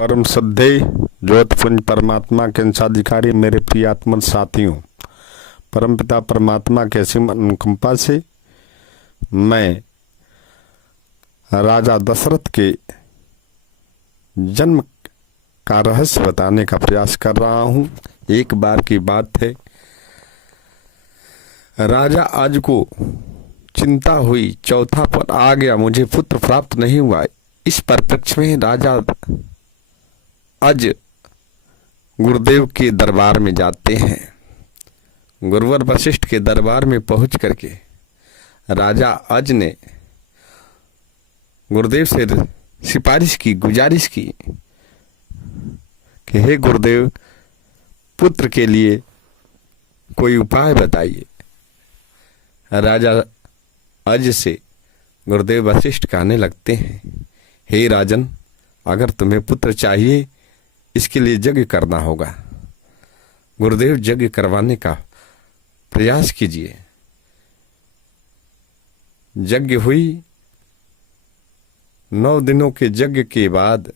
परम श्रद्धेय ज्योतिपुंज परमात्मा के अंशाधिकारी मेरे प्रिय आत्मन साथियों, परमपिता परमात्मा के असीम अनुकंपा से मैं राजा दशरथ के जन्म का रहस्य बताने का प्रयास कर रहा हूँ। एक बार की बात है, राजा आज को चिंता हुई, चौथा पद आ गया, मुझे पुत्र प्राप्त नहीं हुआ। इस परिप्रेक्ष्य में राजा आज गुरुदेव के दरबार में जाते हैं। गुरुवर वशिष्ठ के दरबार में पहुंच करके राजा अज ने गुरुदेव से सिफारिश की, गुजारिश की कि हे गुरुदेव, पुत्र के लिए कोई उपाय बताइए। राजा अज से गुरुदेव वशिष्ठ कहने लगते हैं, हे राजन, अगर तुम्हें पुत्र चाहिए इसके लिए यज्ञ करना होगा। गुरुदेव, यज्ञ करवाने का प्रयास कीजिए। यज्ञ हुई। 9 दिनों के यज्ञ के बाद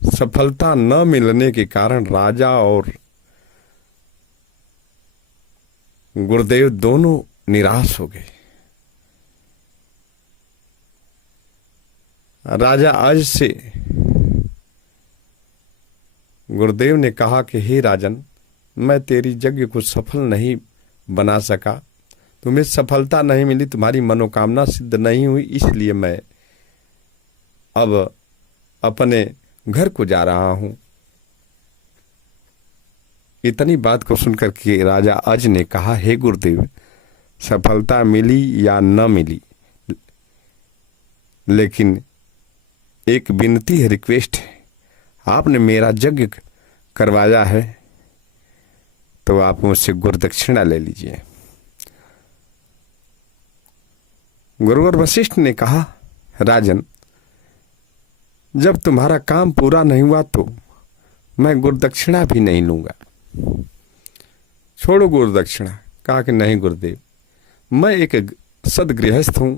सफलता न मिलने के कारण राजा और गुरुदेव दोनों निराश हो गए। राजा आज से गुरुदेव ने कहा कि हे राजन, मैं तेरी यज्ञ को सफल नहीं बना सका, तुम्हें सफलता नहीं मिली, तुम्हारी मनोकामना सिद्ध नहीं हुई, इसलिए मैं अब अपने घर को जा रहा हूं। इतनी बात को सुनकर के राजा अज ने कहा, हे गुरुदेव, सफलता मिली या न मिली, लेकिन एक विनती है, रिक्वेस्ट है। आपने मेरा यज्ञ करवाया है तो आप मुझसे गुरुदक्षिणा ले लीजिए। गुरुवर वशिष्ठ ने कहा, राजन, जब तुम्हारा काम पूरा नहीं हुआ तो मैं गुरुदक्षिणा भी नहीं लूंगा। छोड़ो गुरुदक्षिणा। कहा कि नहीं गुरुदेव, मैं एक सदगृहस्थ हूं,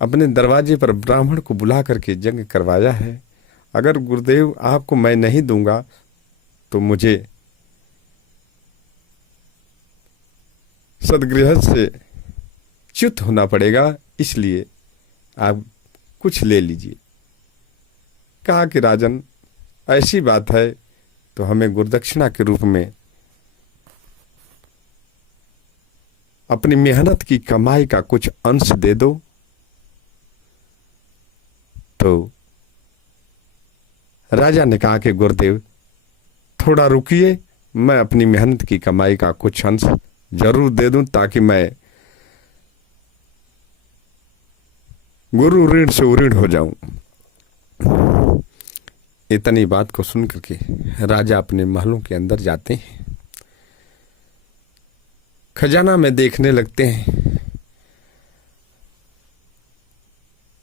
अपने दरवाजे पर ब्राह्मण को बुला करके यज्ञ करवाया है। अगर गुरुदेव आपको मैं नहीं दूंगा तो मुझे सदगृहस्थ से च्युत होना पड़ेगा, इसलिए आप कुछ ले लीजिए। कहा कि राजन, ऐसी बात है तो हमें गुरुदक्षिणा के रूप में अपनी मेहनत की कमाई का कुछ अंश दे दो। तो राजा ने कहा कि गुरुदेव, थोड़ा रुकिए, मैं अपनी मेहनत की कमाई का कुछ अंश जरूर दे दूं ताकि मैं गुरु ऋण से उऋण हो जाऊं। इतनी बात को सुनकर के राजा अपने महलों के अंदर जाते हैं, खजाना में देखने लगते हैं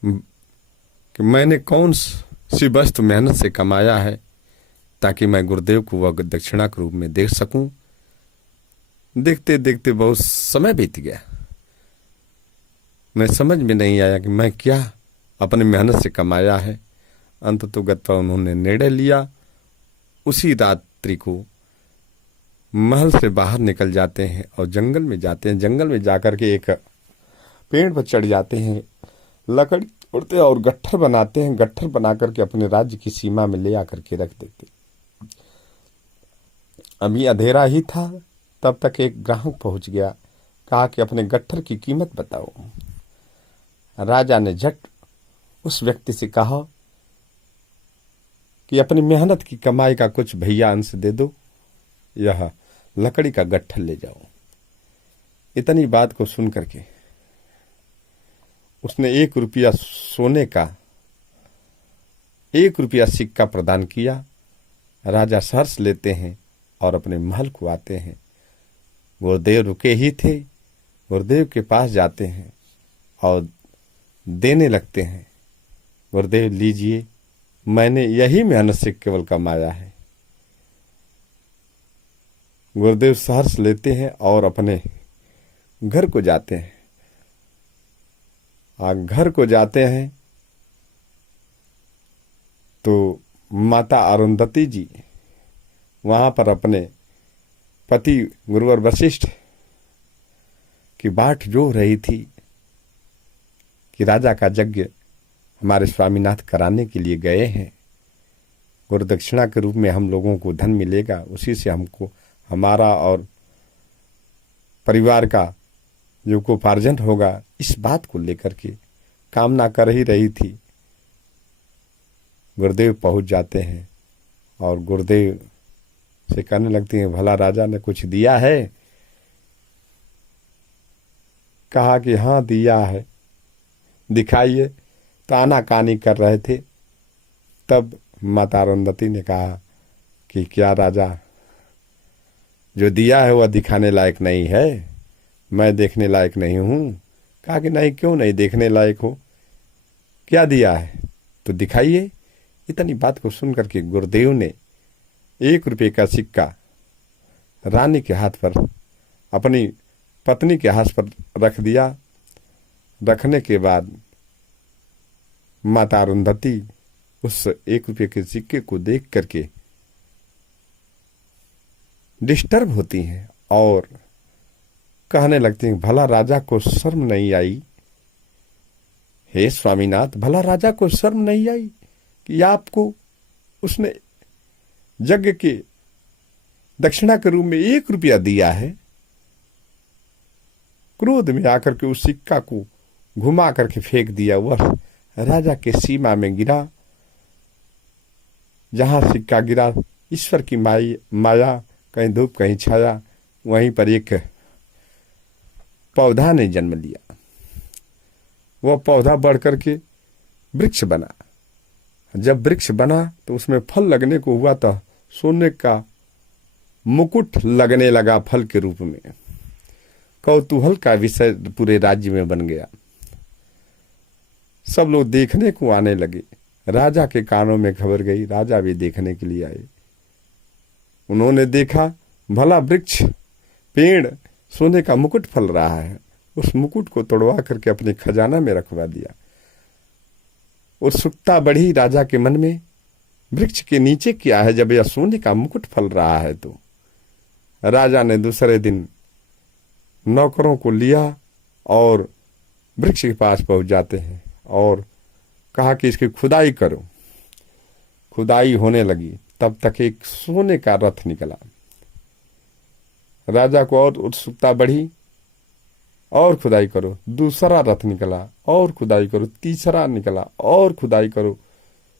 कि मैंने कौन सी वस्तु मेहनत से कमाया है ताकि मैं गुरुदेव को वह दक्षिणा के रूप में दे सकूं। देखते देखते बहुत समय बीत गया। मैं समझ में नहीं आया कि मैं क्या अपनी मेहनत से कमाया है। अंततोगत्वा उन्होंने निर्णय लिया। उसी रात्रि को महल से बाहर निकल जाते हैं और जंगल में जाते हैं। जंगल में जाकर के एक पेड़ पर चढ़ जाते हैं, लकड़ी तोड़ते हैं और गट्ठर बनाते हैं। गट्ठर बना करके अपने राज्य की सीमा में ले आकर के रख देते। अभी अंधेरा ही था, तब तक एक ग्राहक पहुंच गया। कहा कि अपने गट्ठर की कीमत बताओ। राजा ने झट उस व्यक्ति से कहा कि अपनी मेहनत की कमाई का कुछ भैया अंश दे दो, यह लकड़ी का गट्ठर ले जाओ। इतनी बात को सुन करके उसने 1 रुपया सोने का 1 रुपया सिक्का प्रदान किया। राजा सहर्ष लेते हैं और अपने महल को आते हैं। गुरुदेव रुके ही थे। गुरुदेव के पास जाते हैं और देने लगते हैं। गुरुदेव, लीजिए, मैंने यही मेहनत से केवल कमाया है। गुरुदेव सहर्ष लेते हैं और अपने घर को जाते हैं। घर को जाते हैं तो माता अरुंधति जी वहां पर अपने पति गुरुवर वशिष्ठ की बाट जो रही थी कि राजा का यज्ञ हमारे स्वामीनाथ कराने के लिए गए हैं, गुरु दक्षिणा के रूप में हम लोगों को धन मिलेगा, उसी से हमको हमारा और परिवार का जो उपार्जन होगा, इस बात को लेकर के कामना कर ही रही थी। गुरुदेव पहुंच जाते हैं और गुरुदेव से कहने लगती हैं, भला राजा ने कुछ दिया है? कहा कि हाँ दिया है, दिखाइए। तो आनाकानी कर रहे थे। तब माता अरुंधति ने कहा कि क्या राजा, जो दिया है वह दिखाने लायक नहीं है, मैं देखने लायक नहीं हूं। कहा कि नहीं, क्यों नहीं देखने लायक हो, क्या दिया है तो दिखाइए। इतनी बात को सुनकर के गुरुदेव ने 1 रुपये का सिक्का रानी के हाथ पर, अपनी पत्नी के हाथ पर रख दिया। रखने के बाद माता अरुंधति उस 1 रुपये के सिक्के को देख करके डिस्टर्ब होती हैं और कहने लगती हैं, भला राजा को शर्म नहीं आई? हे स्वामीनाथ, भला राजा को शर्म नहीं आई कि आपको उसने यज्ञ के दक्षिणा के रूप में 1 रुपया दिया है? क्रोध में आकर के उस सिक्का को घुमा करके फेंक दिया। वह राजा के सीमा में गिरा। जहां सिक्का गिरा, ईश्वर की माया, कहीं धूप कहीं छाया, वहीं पर एक पौधा ने जन्म लिया। वह पौधा बढ़ करके वृक्ष बना। जब वृक्ष बना तो उसमें फल लगने को हुआ, तो सोने का मुकुट लगने लगा फल के रूप में। कौतूहल का विषय पूरे राज्य में बन गया। सब लोग देखने को आने लगे। राजा के कानों में खबर गई, राजा भी देखने के लिए आए। उन्होंने देखा, भला वृक्ष, पेड़ सोने का मुकुट फल रहा है। उस मुकुट को तोड़वा करके अपने खजाना में रखवा दिया। उत्सुकता बढ़ी राजा के मन में, वृक्ष के नीचे क्या है जब यह सोने का मुकुट फल रहा है? तो राजा ने दूसरे दिन नौकरों को लिया और वृक्ष के पास पहुंच जाते हैं और कहा कि इसकी खुदाई करो। खुदाई होने लगी, तब तक एक सोने का रथ निकला। राजा को और उत्सुकता बढ़ी, और खुदाई करो। दूसरा रथ निकला, और खुदाई करो। तीसरा निकला, और खुदाई करो।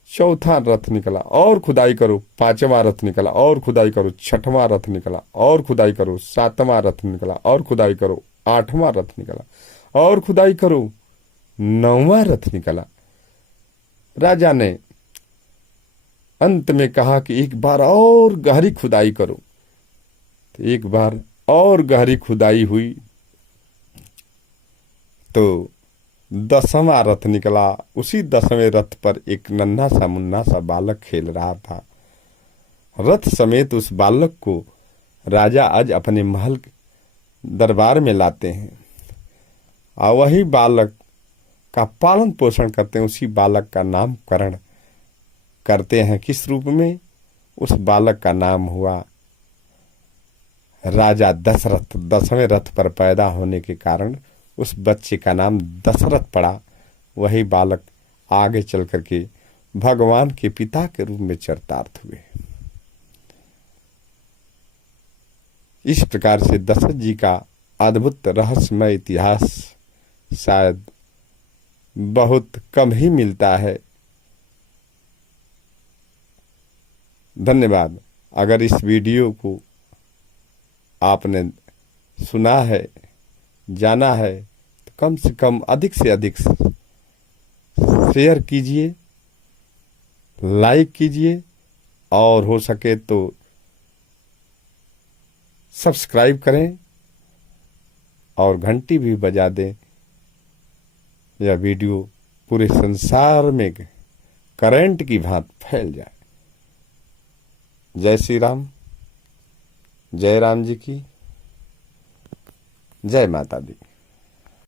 चौथा रथ निकला, और खुदाई करो। 5वां रथ निकला, और खुदाई करो। 6वां रथ निकला, और खुदाई करो। 7वां रथ निकला, और खुदाई करो। 8वां रथ निकला, और खुदाई करो। 9वां रथ निकला। राजा ने अंत में कहा कि एक बार और गहरी खुदाई करो। तो एक बार और गहरी खुदाई हुई तो 10वां रथ निकला। उसी 10वें रथ पर एक नन्हा सा मुन्ना सा बालक खेल रहा था। रथ समेत उस बालक को राजा आज अपने महल दरबार में लाते हैं और वही बालक का पालन पोषण करते हैं। उसी बालक का नामकरण करते हैं। किस रूप में? उस बालक का नाम हुआ राजा दशरथ। 10वें रथ पर पैदा होने के कारण उस बच्चे का नाम दशरथ पड़ा। वही बालक आगे चल करके भगवान के पिता के रूप में चरितार्थ हुए। इस प्रकार से दशरथ जी का अद्भुत रहस्यमय इतिहास शायद बहुत कम ही मिलता है। धन्यवाद। अगर इस वीडियो को आपने सुना है, जाना है, तो कम से कम अधिक से अधिक शेयर कीजिए, लाइक कीजिए और हो सके तो सब्सक्राइब करें और घंटी भी बजा दें। यह वीडियो पूरे संसार में करंट की भांति फैल जाए। जय श्री राम। जय राम जी की जय। माता दी।